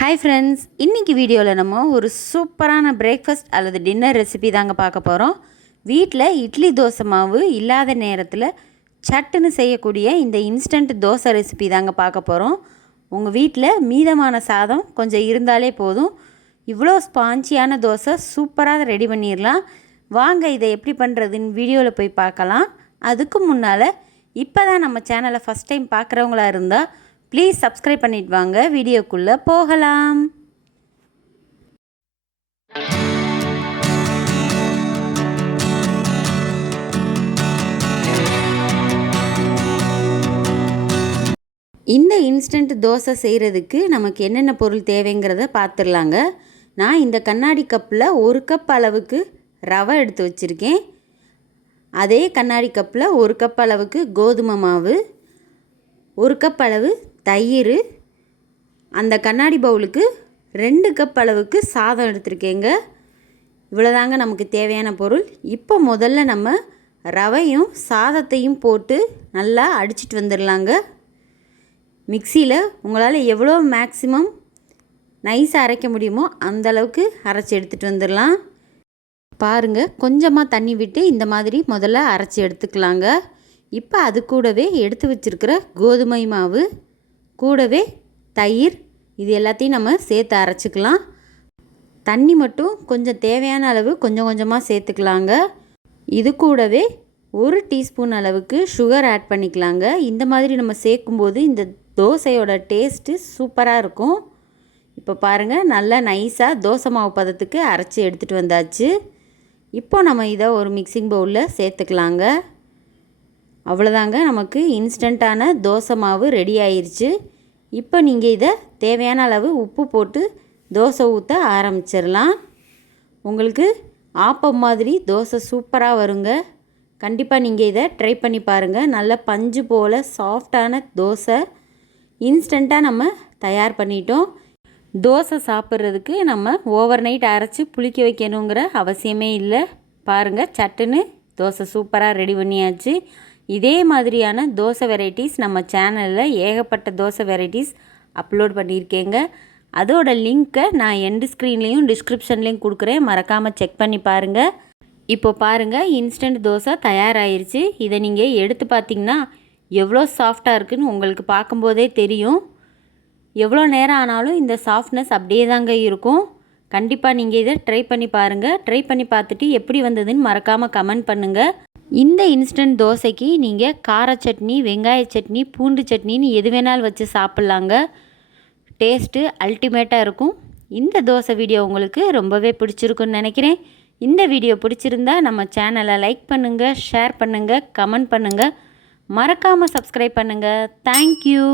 Hi friends இன்றைக்கி வீடியோவில் நம்ம ஒரு சூப்பரான பிரேக்ஃபாஸ்ட் அல்லது டின்னர் ரெசிபி தாங்க பார்க்க போகிறோம் வீட்டில் இட்லி தோசை மாவு இல்லாத நேரத்தில் சட்டுன்னு செய்யக்கூடிய இந்த இன்ஸ்டன்ட் தோசை ரெசிபி தாங்க பார்க்க போகிறோம் உங்கள் வீட்டில் மீதமான சாதம் கொஞ்சம் இருந்தாலே போதும். இவ்வளோ ஸ்பாஞ்சியான தோசை சூப்பராக ரெடி பண்ணிடலாம் வாங்க இதை எப்படி பண்ணுறதுன்னு வீடியோவில் போய் பார்க்கலாம். அதுக்கு முன்னால் இப்போ தான் நம்ம சேனலை ஃபஸ்ட் டைம் பார்க்குறவங்களா இருந்தால் ப்ளீஸ் சப்ஸ்கிரைப் பண்ணிட்டு வாங்க. வீடியோக்குள்ளே போகலாம். இந்த இன்ஸ்டன்ட் தோசை செய்கிறதுக்கு நமக்கு என்னென்ன பொருள் தேவைங்கிறத பார்த்துடலாங்க நான் இந்த கண்ணாடி கப்பில் ஒரு கப் அளவுக்கு ரவை எடுத்து வச்சுருக்கேன். அதே கண்ணாடி கப்பில் ஒரு கப் அளவுக்கு கோதுமை மாவு ஒரு கப் அளவு தயிர் அந்த கண்ணாடி பவுலுக்கு ரெண்டு கப் அளவுக்கு சாதம் எடுத்திருக்கேங்க. இவ்வளோதாங்க நமக்கு தேவையான பொருள். இப்போ முதல்ல நம்ம ரவையும் சாதத்தையும் போட்டு நல்லா அடிச்சிட்டு வந்துடலாங்க மிக்சியில் உங்களால் எவ்வளோ மேக்ஸிமம் நைஸாக அரைக்க முடியுமோ அந்தளவுக்கு அரைச்சி எடுத்துகிட்டு வந்துடலாம் பாருங்கள் கொஞ்சமாக தண்ணி விட்டு இந்த மாதிரி முதல்ல அரைச்சி எடுத்துக்கலாங்க. இப்போ அது கூடவே எடுத்து வச்சுருக்கிற கோதுமை மாவு கூடவே தயிர் இது எல்லாத்தையும் நம்ம சேர்த்து அரைச்சிக்கலாம். தண்ணி மட்டும் கொஞ்சம் தேவையான அளவு கொஞ்சம் கொஞ்சமாக சேர்த்துக்கலாங்க. இது கூடவே ஒரு டீஸ்பூன் அளவுக்கு சுகர் ஆட் பண்ணிக்கலாங்க. இந்த மாதிரி நம்ம சேர்க்கும்போது இந்த தோசையோட டேஸ்ட்டு சூப்பராக இருக்கும். இப்போ பாருங்கள் நல்லா நைஸாக தோசை மாவு பதத்துக்கு அரைச்சி எடுத்துகிட்டு வந்தாச்சு. இப்போ நம்ம இதை ஒரு மிக்சிங் பவுலில் சேர்த்துக்கலாங்க. அவ்வளோதாங்க நமக்கு இன்ஸ்டண்ட்டான தோசை மாவு ரெடி ஆயிடுச்சு இப்போ நீங்கள் இதை தேவையான அளவு உப்பு போட்டு தோசை ஊற்ற ஆரம்பிச்சிடலாம் உங்களுக்கு ஆப்பம் மாதிரி தோசை சூப்பராக வருங்க. கண்டிப்பாக நீங்கள் இதை ட்ரை பண்ணி பாருங்கள் நல்ல பஞ்சு போல் சாஃப்டான தோசை. இன்ஸ்டண்ட்டாக நம்ம தயார் பண்ணிட்டோம். தோசை சாப்பிட்றதுக்கு நம்ம ஓவர் நைட் அரைச்சி புளிக்க வைக்கணுங்கிற அவசியமே இல்லை. பாருங்கள் சட்டுன்னு தோசை சூப்பராக ரெடி பண்ணியாச்சு. இதே மாதிரியான தோசை வெரைட்டிஸ் நம்ம சேனலில் ஏகப்பட்ட தோசை வெரைட்டிஸ் அப்லோட் பண்ணியிருக்கேங்க. அதோட லிங்க்கை நான் எண்டு ஸ்க்ரீன்லேயும் டிஸ்கிரிப்ஷன்லேயும் கொடுக்குறேன். மறக்காமல் செக் பண்ணி பாருங்கள் இப்போ பாருங்கள் இன்ஸ்டன்ட் தோசை தயாராகிருச்சு இதை நீங்கள் எடுத்து பார்த்தீங்கன்னா எவ்வளோ சாஃப்டாக இருக்குதுன்னு உங்களுக்கு பார்க்கும்போதே தெரியும். எவ்வளோ நேரம் ஆனாலும் இந்த சாஃப்ட்னஸ் அப்படியே தாங்க இருக்கும். கண்டிப்பாக நீங்கள் இதை ட்ரை பண்ணி பாருங்கள் ட்ரை பண்ணி பார்த்துட்டு எப்படி வந்ததுன்னு மறக்காமல் கமெண்ட் பண்ணுங்கள் இந்த இன்ஸ்டன்ட் தோசைக்கு நீங்கள் கார சட்னி வெங்காய சட்னி பூண்டு சட்னின்னு எது வேணாலும் வச்சு சாப்பிட்லாங்க. டேஸ்ட்டு அல்டிமேட்டாக இருக்கும். இந்த தோசை வீடியோ உங்களுக்கு ரொம்பவே பிடிச்சிருக்குன்னு நினைக்கிறேன். இந்த வீடியோ பிடிச்சிருந்தா நம்ம சேனலை லைக் பண்ணுங்கள் ஷேர் பண்ணுங்கள் கமெண்ட் பண்ணுங்கள் மறக்காமல் சப்ஸ்கிரைப் பண்ணுங்கள் தேங்க்யூ